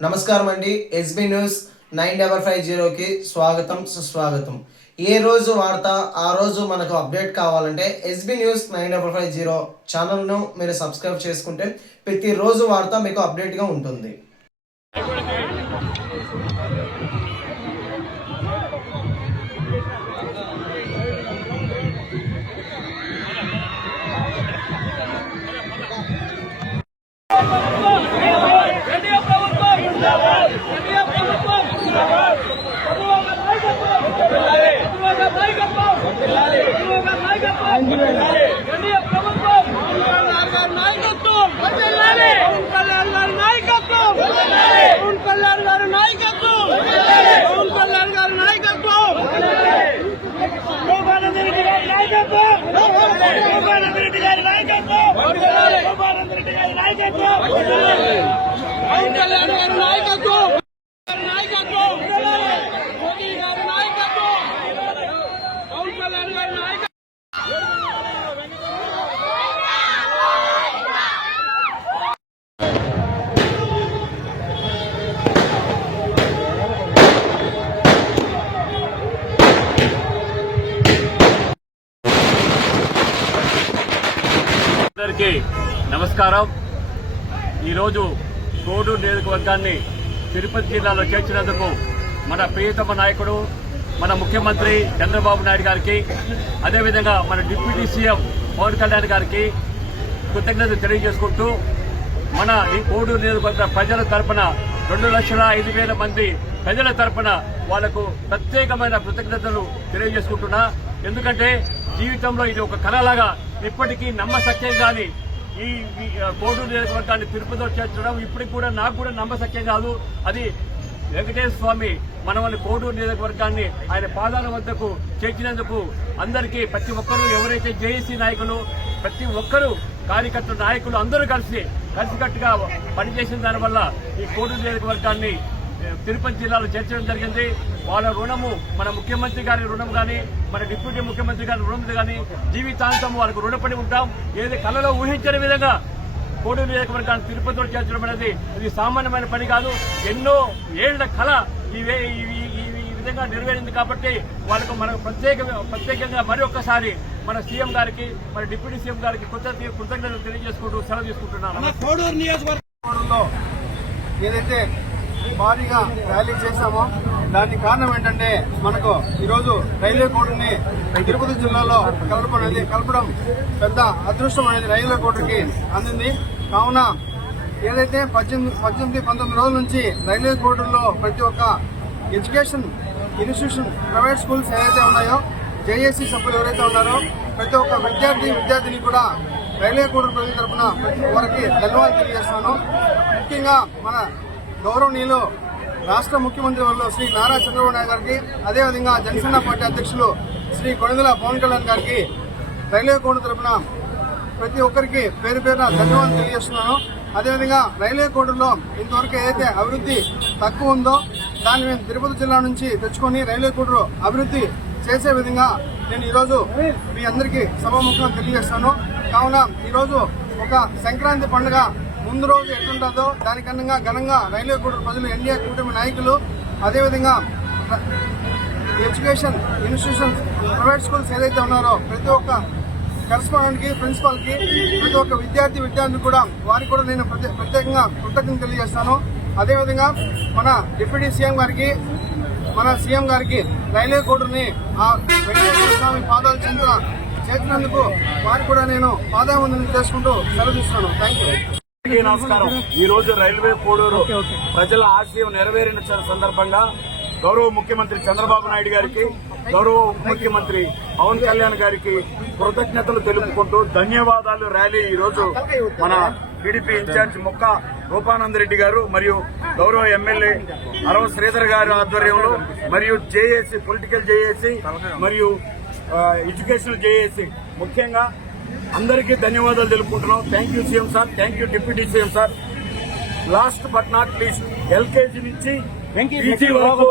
నమస్కారం అండి. SB news 9550కి స్వాగతం సుస్వాగతం. ఏ రోజు వార్త ఆ రోజు మనకు అప్డేట్ కావాలంటే ఎస్బీ న్యూస్ 9550 ఛానల్ను మీరు సబ్స్క్రైబ్ చేసుకుంటే ప్రతిరోజు వార్త మీకు అప్డేట్గా ఉంటుంది. అందరికీ నమస్కారం. ఈరోజు కోడూరు నియోజకవర్గాన్ని తిరుపతి జిల్లాలో చేర్చినందుకు మన ప్రియతమ నాయకుడు మన ముఖ్యమంత్రి చంద్రబాబు నాయుడు గారికి, అదేవిధంగా మన డిప్యూటీ సీఎం పవన్ కళ్యాణ్ గారికి కృతజ్ఞతలు తెలియజేసుకుంటూ మన ఈ కోడూరు నియోజకవర్గ ప్రజల తరపున 2,05,000 మంది ప్రజల తరపున వాళ్లకు ప్రత్యేకమైన కృతజ్ఞతలు తెలియజేసుకుంటున్నా. ఎందుకంటే జీవితంలో ఇది ఒక కళలాగా ఇప్పటికీ నమ్మశక్యం కాని ఈ కోడూరు నియోజకవర్గాన్ని తిరుపతిలో చేర్చడం ఇప్పటికి కూడా నాకు కూడా నమ్మశక్యం కాదు. అది వెంకటేశ్వర స్వామి మనల్ని కోడూరు నియోజకవర్గాన్ని ఆయన పాదాల వద్దకు చేర్చినందుకు అందరికీ ప్రతి ఒక్కరూ ఎవరైతే జేఏసీ నాయకులు ప్రతి ఒక్కరూ కార్యకర్తలు నాయకులు అందరూ కలిసికట్టుగా పనిచేసిన దానివల్ల ఈ కోడూరు నియోజకవర్గాన్ని తిరుపతి జిల్లాలో చేర్చడం జరిగింది. వాళ్ళ రుణము మన ముఖ్యమంత్రి గారి రుణం కానీ మన డిప్యూటీ ముఖ్యమంత్రి గారి రుణం కానీ జీవితాంతం వాళ్ళకు రుణపడి ఉంటాం. ఏది కళలో ఊహించని విధంగా కోడూరు నియోజకవర్గాన్ని తిరుపతిలో చేర్చడం అనేది ఇది సామాన్యమైన పని కాదు. ఎన్నో ఏళ్ల కళ ఈ విధంగా నెరవేరింది కాబట్టి వాళ్ళకు మనకు ప్రత్యేకంగా మరి ఒక్కసారి మన సీఎం గారికి మన డిప్యూటీ సీఎం గారికి కృతజ్ఞతలు తెలియజేసుకుంటూ సెలవు తీసుకుంటున్నాను. కోడూరు నియోజకవర్గంలో ఏదైతే భారీగా ర్యాలీ చేశామో దానికి కారణం ఏంటంటే మనకు ఈరోజు రైల్వే కోడుని తిరుపతి జిల్లాలో కలపడం పెద్ద అదృష్టం అనేది రైల్వే కోడుకి అందింది. కావున ఏదైతే 18-19 రోజుల నుంచి రైల్వే కోడుల్లో ప్రతి ఒక్క ఎడ్యుకేషన్ ఇన్స్టిట్యూషన్ ప్రైవేట్ స్కూల్స్ ఏదైతే ఉన్నాయో జేఏసీ సభ్యులు ఎవరైతే ఉన్నారో ప్రతి ఒక్క విద్యార్థిని కూడా రైల్వే కోడు ప్రజల తరఫున వారికి ధన్యవాదాలు తెలియజేస్తున్నాను. ముఖ్యంగా మన గౌరవనీయులు రాష్ట్ర ముఖ్యమంత్రి వర్యులు శ్రీ నారా చంద్రబాబు నాయుడు గారికి, అదేవిధంగా జనసేన పార్టీ అధ్యక్షులు శ్రీ కొణిదెల పవన్ కళ్యాణ్ గారికి రైల్వే కోడ్ తరఫున ప్రతి ఒక్కరికి పేరు పేరున ధన్యవాదాలు తెలియజేస్తున్నాను. అదేవిధంగా రైల్వే కోడ్లో ఇంతవరకు ఏదైతే అభివృద్ధి తక్కువ ఉందో దాన్ని మేము తిరుపతి జిల్లా నుంచి తెచ్చుకొని రైల్వే కోడ్లో అభివృద్ధి చేసే విధంగా నేను ఈరోజు మీ అందరికీ సభాముఖంగా తెలియజేస్తాను. కావున ఈరోజు ఒక సంక్రాంతి పండుగ ముందు రోజు ఎట్లుంటుందో దానికన్నా ఘనంగా రైల్వే కోడ్ ప్రజలు ఎన్డీఏ కూటమి నాయకులు, అదేవిధంగా ఎడ్యుకేషన్ ఇన్స్టిట్యూషన్స్ ప్రైవేట్ స్కూల్స్ ఏదైతే ఉన్నారో ప్రతి ఒక్క కరెస్పాండెంట్ కి ప్రిన్సిపాల్ కి ప్రతి ఒక్క విద్యార్థి కూడా వారికి కూడా నేను ప్రత్యేకంగా కృతజ్ఞతలు తెలియజేస్తాను. అదేవిధంగా మన డిప్యూటీ సీఎం గారికి మన సీఎం గారికి రైల్వే కోడ్ని ఆ వెంకటేశ్వర స్వామి పాదాలు చేసినందుకు వారికి కూడా నేను పాదావందనం చేసుకుంటూ సెలవుస్తున్నాను. Thank you. నమస్కారం. ఈ రోజు రైల్వే కోడూరు ప్రజల ఆశయం నెరవేరిన సందర్భంగా గౌరవ ముఖ్యమంత్రి చంద్రబాబు నాయుడు గారికి, గౌరవ ఉప ముఖ్యమంత్రి పవన్ కళ్యాణ్ గారికి కృతజ్ఞతలు తెలుపుకుంటూ ధన్యవాదాలు ర్యాలీ ఈ రోజు మన టీడీపీ ఇన్ఛార్జ్ ముక్క రూపానందరెడ్డి గారు మరియు గౌరవ ఎమ్మెల్యే అరవ శ్రీధర్ గారి ఆధ్వర్యంలో మరియు జేఏసీ పొలిటికల్ జేఏసీ మరియు ఎడ్యుకేషనల్ జేఏసీ ముఖ్యంగా అందరికీ ధన్యవాదాలు తెలుపుకుంటున్నాం. Thank you CM sir, thank you deputy CM sir. Last but not least LKG నుంచి పీజీ వరకు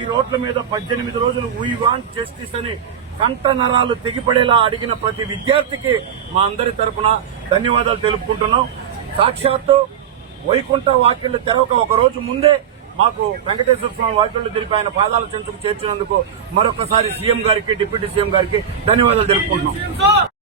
ఈ రోడ్ల మీద 18 రోజులు వీ వాంట్ జస్టిస్ అని కంట నరాలు తెగిపడేలా అడిగిన ప్రతి విద్యార్థికి మా అందరి తరపున ధన్యవాదాలు తెలుపుకుంటున్నాం. సాక్షాత్తు వైకుంఠ వాకిళ్లు తెరవక ఒక రోజు ముందే మాకు వెంకటేశ్వర స్వామి వాకిళ్లు తెలిపి ఆయన పాదాల చెంతకు చేర్చినందుకు మరొకసారి సీఎం గారికి డిప్యూటీ సీఎం గారికి ధన్యవాదాలు తెలుపుకుంటున్నాం.